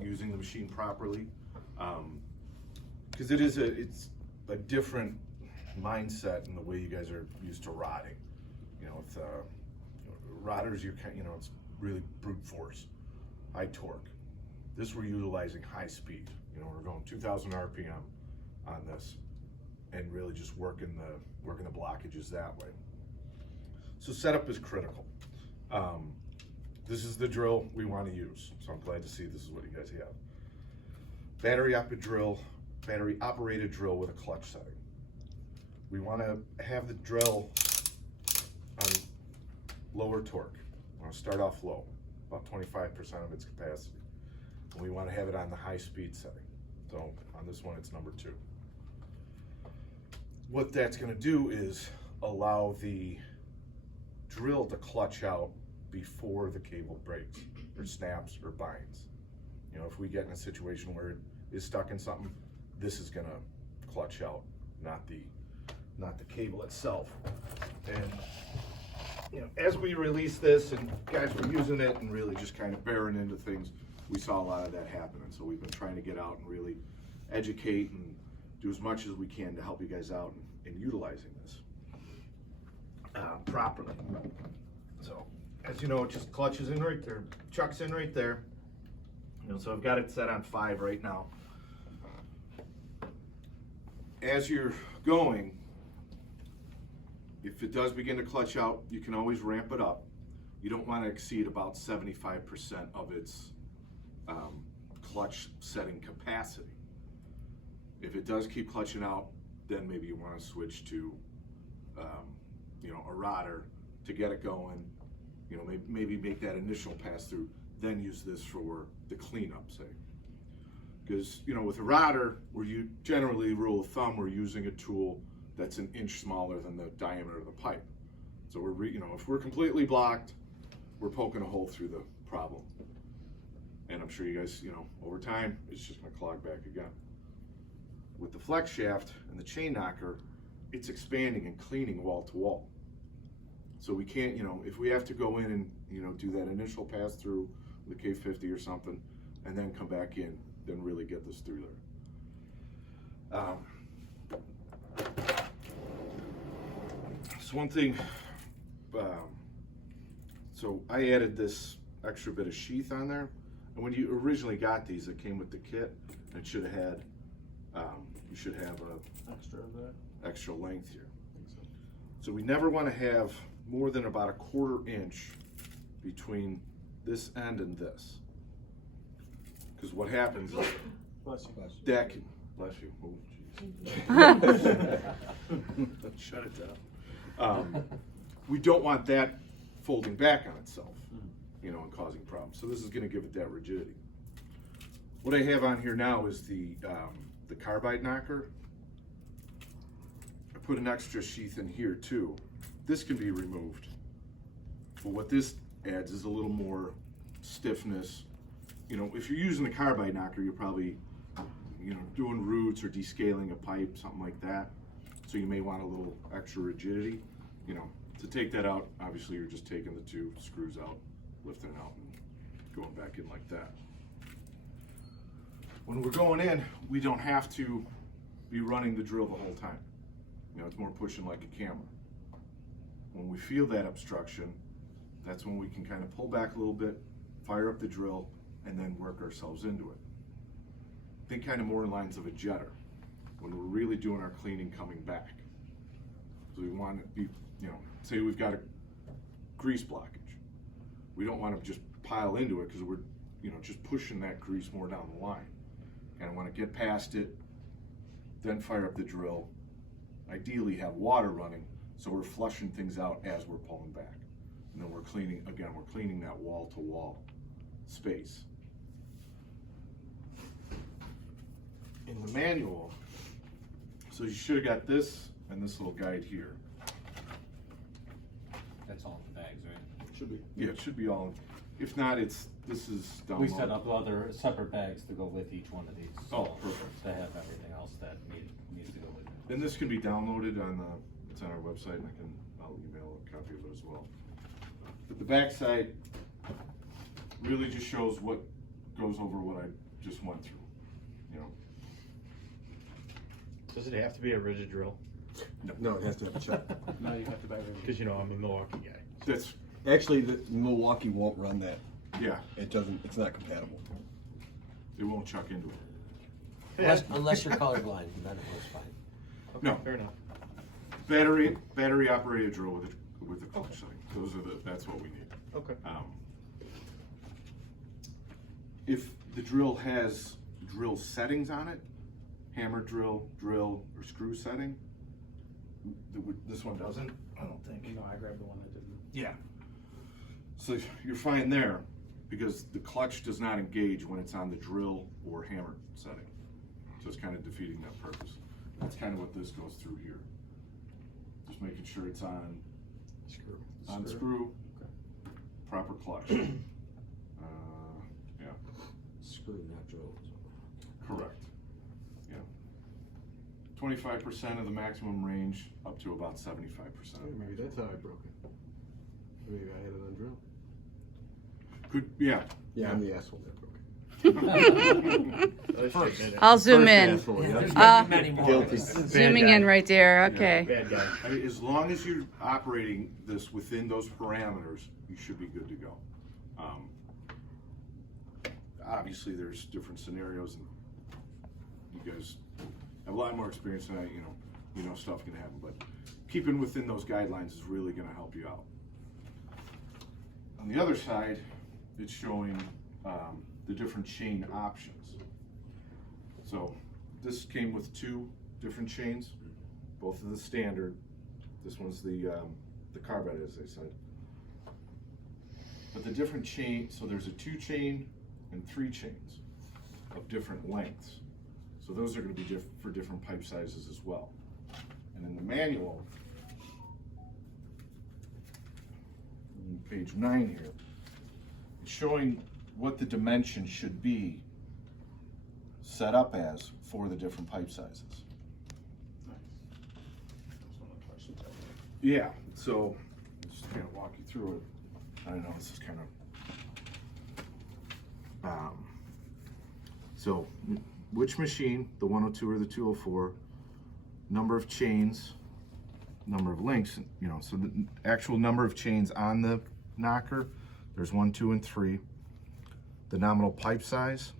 using the machine properly, because it's a different mindset in the way you guys are used to rodding. You know, with rodders, it's really brute force, high torque. This we're utilizing high speed. You know, we're going 2,000 RPM on this, and really just working the blockages that way. So setup is critical. This is the drill we want to use, so I'm glad to see this is what you guys have. Battery operated drill with a clutch setting. We want to have the drill on lower torque. We want to start off low, about 25% of its capacity. And we want to have it on the high speed setting. So on this one, it's number 2. What that's going to do is allow the drill to clutch out before the cable breaks or snaps or binds. You know, if we get in a situation where it is stuck in something, this is going to clutch out, not the cable itself. And you know, as we release this and guys were using it and really just kind of bearing into things, we saw a lot of that happen. And so we've been trying to get out and really educate and do as much as we can to help you guys out in utilizing this properly. So as you know, it just clutches in right there, chucks in right there. You know, so I've got it set on 5 right now. As you're going, if it does begin to clutch out, you can always ramp it up. You don't want to exceed about 75% of its clutch setting capacity. If it does keep clutching out, then maybe you want to switch to a rodder to get it going. You know, maybe make that initial pass through, then use this for the cleanup, say. Because, you know, with a rodder, generally, rule of thumb, we're using a tool that's an inch smaller than the diameter of the pipe. So if we're completely blocked, we're poking a hole through the problem. And I'm sure you guys, over time, it's just gonna clog back again. With the flex shaft and the chain knocker, it's expanding and cleaning wall to wall. So we can't, if we have to go in and, do that initial pass through the K50 or something, and then come back in, then really get this through there. So one thing, so I added this extra bit of sheath on there, and when you originally got these, it came with the kit, and it should have had, you should have a extra of that extra length here. So we never want to have more than about a 1/4 inch between this end and this, because what happens is bless you. that can, bless you. Oh, jeez. Shut it down. We don't want that folding back on itself, and causing problems. So this is going to give it that rigidity. What I have on here now is the carbide knocker. I put an extra sheath in here too. This can be removed, but what this adds is a little more stiffness. If you're using the carbide knocker, you're probably doing roots or descaling a pipe, something like that. So you may want a little extra rigidity. To take that out, obviously you're just taking the 2 screws out, lifting it out, and going back in like that. When we're going in, we don't have to be running the drill the whole time. It's more pushing like a camera. When we feel that obstruction, that's when we can kind of pull back a little bit, fire up the drill, and then work ourselves into it. Think kind of more in lines of a jetter when we're really doing our cleaning coming back. So we want to be, say we've got a grease blockage. We don't want to just pile into it because we're, just pushing that grease more down the line. And I want to get past it, then fire up the drill. Ideally have water running, so we're flushing things out as we're pulling back. And then we're cleaning that wall-to-wall space. In the manual, so you should have got this and this little guide here. That's all in the bags, right? Should be. Yeah, it should be all. If not, this is downloaded. We set up other separate bags to go with each one of these. Oh, perfect. To have everything else that needs to go with it. And this can be downloaded it's on our website, and I'll email a copy of it as well. But the back side really just shows what goes over what I just went through, you know. Does it have to be a rigid drill? No, it has to have a chuck. No, you have to buy it. Because you know I'm a Milwaukee guy. That's, Actually, the Milwaukee won't run that. yeah, It doesn't. It's not compatible. it won't chuck into it. Unless you're colorblind, then it works fine. Okay, No. fair enough. Battery operated drill with a clutch setting. That's what we need. Okay. If the drill has drill settings on it, hammer drill, or screw setting, this one doesn't, I don't think. No, I grabbed the one that didn't. Yeah. So you're fine there, because the clutch does not engage when it's on the drill or hammer setting. So it's kind of defeating that purpose. That's kind of what this goes through here. Just making sure it's on screw, Okay. proper clutch. Yeah, Screw, not drill. correct. Yeah. 25% of the maximum range, up to about 75%. Maybe that's how I broke it. Maybe I had it on drill. Could, yeah. Yeah, I'm the asshole that broke it. At least I admit it. I'll zoom First in. asshole, yeah. Many more. Guilty. Zooming in right there, okay. Bad guy. I mean, as long as you're operating this within those parameters, you should be good to go. Obviously, there's different scenarios, and you guys have a lot more experience than I. You know stuff can happen, but keeping within those guidelines is really going to help you out. On the other side, it's showing the different chain options. So this came with 2 different chains, both of the standard. This one's the carbide, as I said. But the different chain, so there's a 2 chain and 3 chains of different lengths. So those are going to be for different pipe sizes as well. And in the manual, on page 9 here, it's showing what the dimension should be set up as for the different pipe sizes. Yeah, so just kind of walk you through it. I know this is kind of so which machine, the 102 or the 204, number of chains, number of links, so the actual number of chains on the knocker, there's 1, 2, and 3, the nominal pipe size,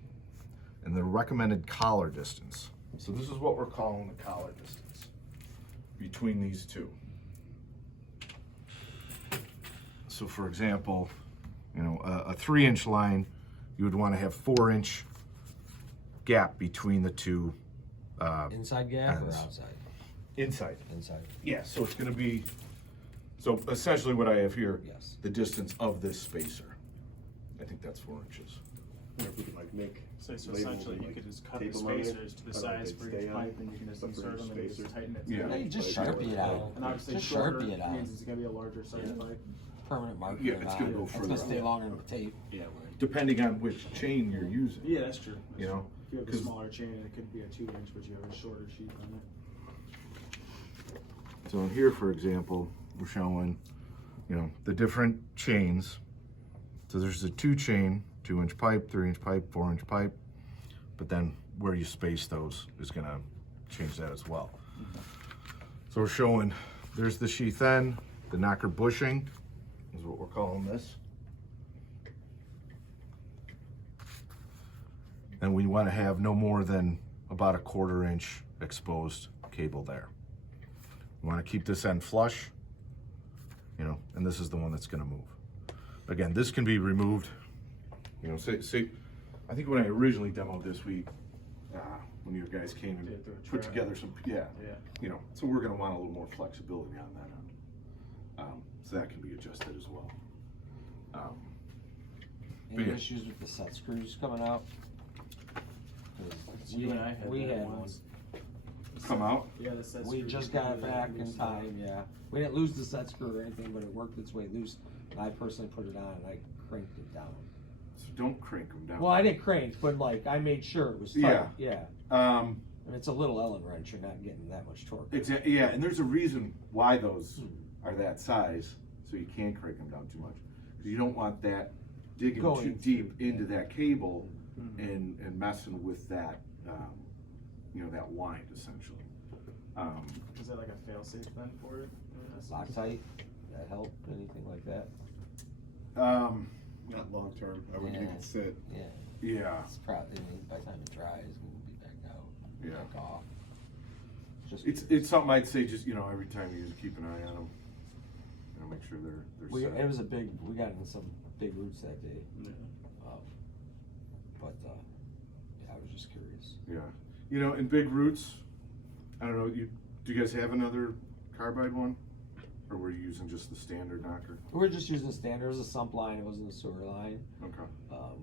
and the recommended collar distance. So this is what we're calling the collar distance between these two. So for example, a 3-inch line, you would want to have 4-inch gap between the two. Inside gap or ends. outside? Inside. Inside. Yeah, so it's going to be, so essentially what I have here, Yes. the distance of this spacer. I think that's 4 inches. Or if we could like make. So labels essentially, and, you like, could just cut the tape them on it, spacers to the cut them, size they'd for stay each on, pipe, and you can just but for insert each them and you just spacer. tighten it. Yeah. Yeah, you just Sharpie it out. And obviously, Just shorter Sharpie it out. means it's gonna be a larger size pipe. Permanent marker. Yeah, it's gonna go It's further gonna stay out. longer than the tape. Yeah. Depending on which chain you're using. Yeah, that's true. You know, If you have a 'cause- smaller chain, it could be a 2-inch, but you have a shorter sheet on it. So here, for example, we're showing, the different chains. So there's a 2-chain, 2-inch pipe, 3-inch pipe, 4-inch pipe, but then where you space those is gonna change that as well. So we're showing, there's the sheath end, the knocker bushing is what we're calling this. And we wanna have no more than about a 1/4 inch exposed cable there. We want to keep this end flush, and this is the one that's going to move. Again, this can be removed. Say, I think when I originally demoed this, when your guys came and Did through a put track. together some, Yeah. so we're going to want a little more flexibility on that end. So that can be adjusted as well. Any Yeah. issues with the set screws coming out? 'Cause You and I had we that had one. one. Come out. Yeah, the set We screw just you got it can back lose in that. time, yeah. We didn't lose the set screw or anything, but it worked its way loose. And I personally put it on and I cranked it down. So don't crank them down. Well, I didn't crank, but like I made sure it was tight. Yeah. And it's a little Allen wrench. You're not getting that much torque. Yeah, and there's a reason why those are that size, so you can't crank them down too much. Because you don't want that digging Going too deep into that cable and messing with that, that wind essentially. Is that like a fail safe then for it? Loctite, that help, anything like that? Not long term. I would leave it sit. Yeah. Yeah. It's probably, by the time it dries, it'll be back out, Yeah. back off. Just It's something I'd say just, every time you just keep an eye on them. Make sure they're set. it was we got into some big roots that day. Yeah. But, I was just curious. Yeah. In big roots, I don't know, do you guys have another carbide one? Or were you using just the standard knocker? We're just using the standard. It was a sump line, it wasn't a sewer line. Okay.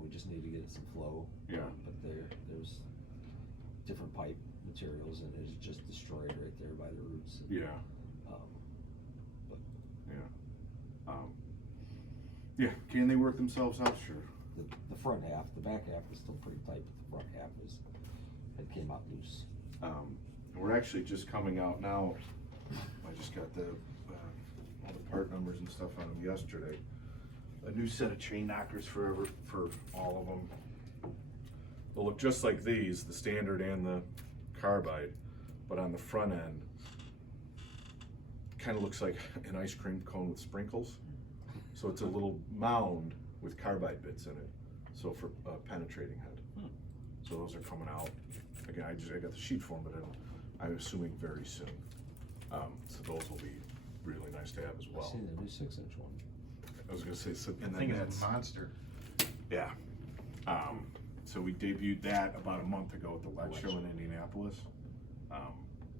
We just need to get it some flow. Yeah. But there's different pipe materials and it's just destroyed right there by the roots. Yeah. But Yeah, can they work themselves out? Sure. the front half, the back half is still pretty tight, but the front half it came out loose. We're actually just coming out now. I just got all the part numbers and stuff on them yesterday. A new set of chain knockers for all of them. They'll look just like these, the standard and the carbide, but on the front end, kind of looks like an ice cream cone with sprinkles. So it's a little mound with carbide bits in it, so for a penetrating head. So those are coming out. Again, I got the sheet for them, but I'm assuming very soon. So those will be really nice to have as I well. see the new 6-inch one. I was gonna say, so, and I think then it's a monster. yeah. So we debuted that about a month ago at the Lead Show in Indianapolis.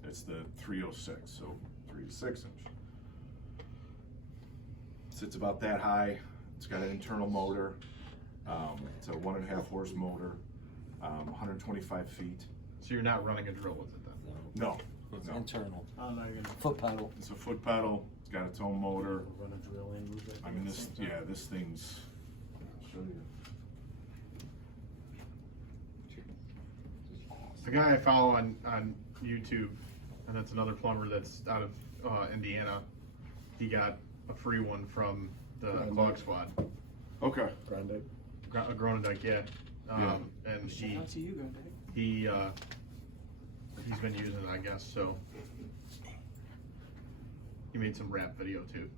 It's the 306, so 3 to 6 inch. Sits about that high. It's got an internal motor. It's a 1.5 horse motor, 125 feet. So you're not running a drill with it then? No, It's no. internal. I'm not gonna Foot pedal. It's a foot pedal. It's got its own motor. run a drill and move it. I mean, at the same time. this thing's. I'll show you. The guy I follow on YouTube, and that's another plumber that's out of Indiana. He got a free one from the Clog Squad, Okay. Gronendijk, yeah. And Shout out to you, Grandad. he's been using it, I guess. So he made some rap video too.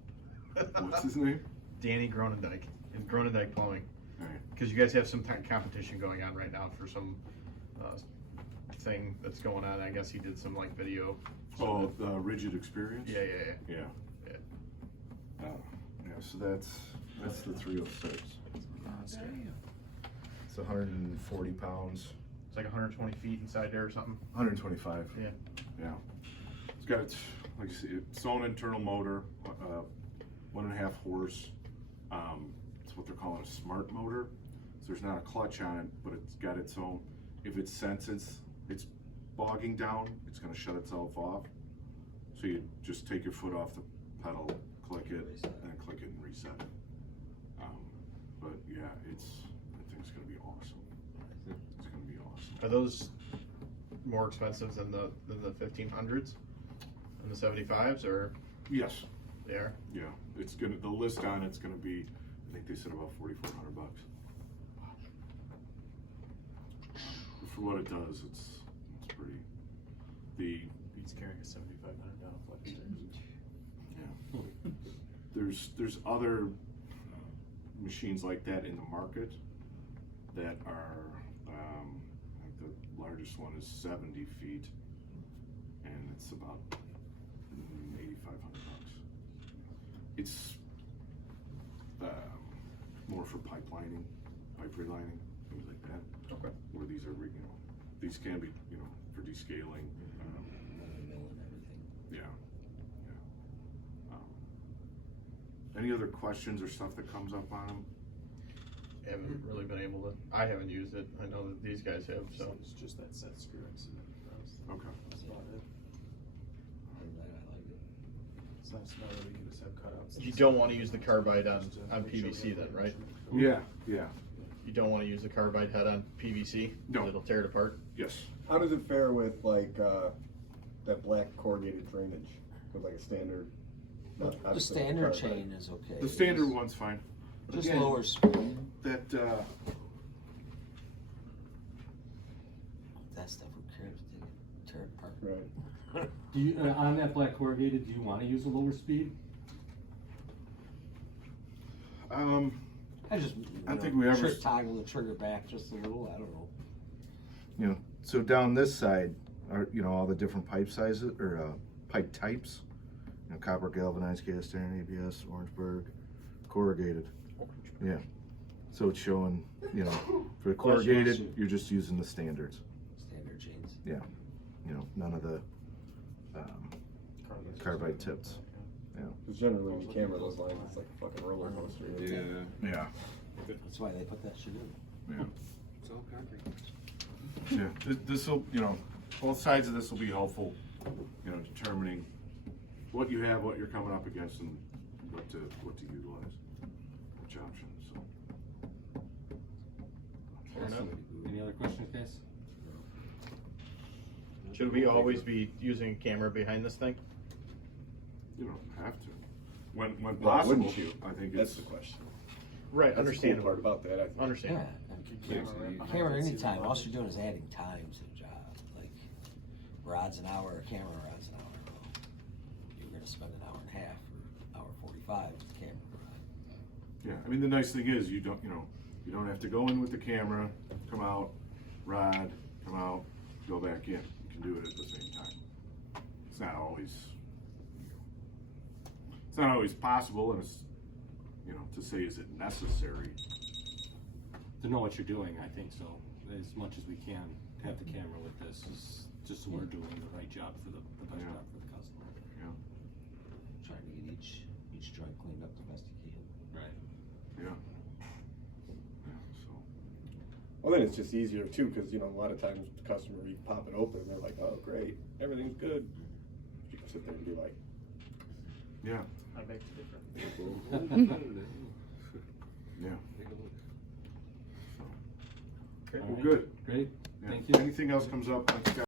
What's his name? Danny Gronendijk and Gronendijk Plumbing. Alright. Because you guys have some competition going on right now for some thing that's going on. I guess he did some like video. Oh, the Ridgid Experience? Yeah. Yeah. Yeah. Yeah, so that's the 306. Monster. It's 140 pounds. It's like 120 feet inside there or something. 125. Yeah. Yeah. It's got like you see, its own internal motor, 1.5 horse. It's what they're calling a smart motor. So there's not a clutch on it, but it's got its own. If it senses it's bogging down, it's going to shut itself off. So you just take your foot off the pedal, click it, and then click it and reset it. But yeah, I think it's going to be awesome. It's going to be awesome. Are those more expensive than the 1500s and the 75s, or Yes. they are? Yeah. It's gonna. The list on it's going to be. I think they said about $4,400. For what it does, it's pretty. Beats carrying a $7,500 flex Yeah. There's other machines like that in the market that are. I think the largest one is 70 feet, and it's about $8,500. It's more for pipe relining, things like that. Okay. Where these are, these can be, for descaling. Yeah. Any other questions or stuff that comes up on them? Haven't really been able to. I haven't used it. I know that these guys have. So It's just that set screw and cement. Okay. That's about it. I like it. It's nice to know that we can just have cutouts. you don't want to use the carbide on PVC then, right? Yeah. You don't want to use the carbide head on PVC. No. It'll tear it apart. Yes. How does it fare with like that black corrugated drainage with like a standard? The standard chain is okay. The standard one's fine. Just Again, lower speed. That that stuff, who cares? They tear it apart. Right. Do you, on that black corrugated, do you wanna use a lower speed? I just, I think we ever- toggle the trigger back just a little, I don't know. You know, so down this side are, you know, all the different pipe sizes, or pipe types. You know, copper, galvanized, cast iron, ABS, Orangeburg, corrugated. Yeah. So it's showing, you know, for the corrugated, you're just using the standards. Standard chains. Yeah. You know, none of the carbide tips. Yeah. Because generally when you camera those lines, it's like a fucking roller coaster. Yeah. That's why they put that shit in. Yeah. It's all concrete. Yeah. This will, you know, both sides of this will be helpful, you know, determining what you have, what you're coming up against, and what to utilize, which options. So. Awesome. Any other questions, guys? Should we always be using a camera behind this thing? You don't have to. When Why possible, wouldn't you? I think That's it's. the question. Right, That's the cool understandable. part about that, I think. Understandable. Camera anytime, all you're doing is adding time to the job, like rods an hour, or camera rods an hour. Well, you're gonna spend an hour and a half or hour 45 with the camera rod. Yeah, I mean, the nice thing is you don't have to go in with the camera, come out, rod, come out, go back in. You can do it at the same time. It's not always, it's not always possible, and it's, you know, to say is it necessary? To know what you're doing, I think so, as much as we can, have the camera with this, is just so we're doing the right job for the best Yeah. job for the customer. Yeah, Trying to get each joint cleaned up the best you can. Right. yeah. Yeah, so, Well, then it's just easier too, because, you know, a lot of times the customer, you pop it open, they're like, oh, great, everything's good. You can sit there and be like, yeah, I beg to differ. yeah. Take a look. So. All Well, right. good. Great, Yeah. thank you. Anything else comes up, I think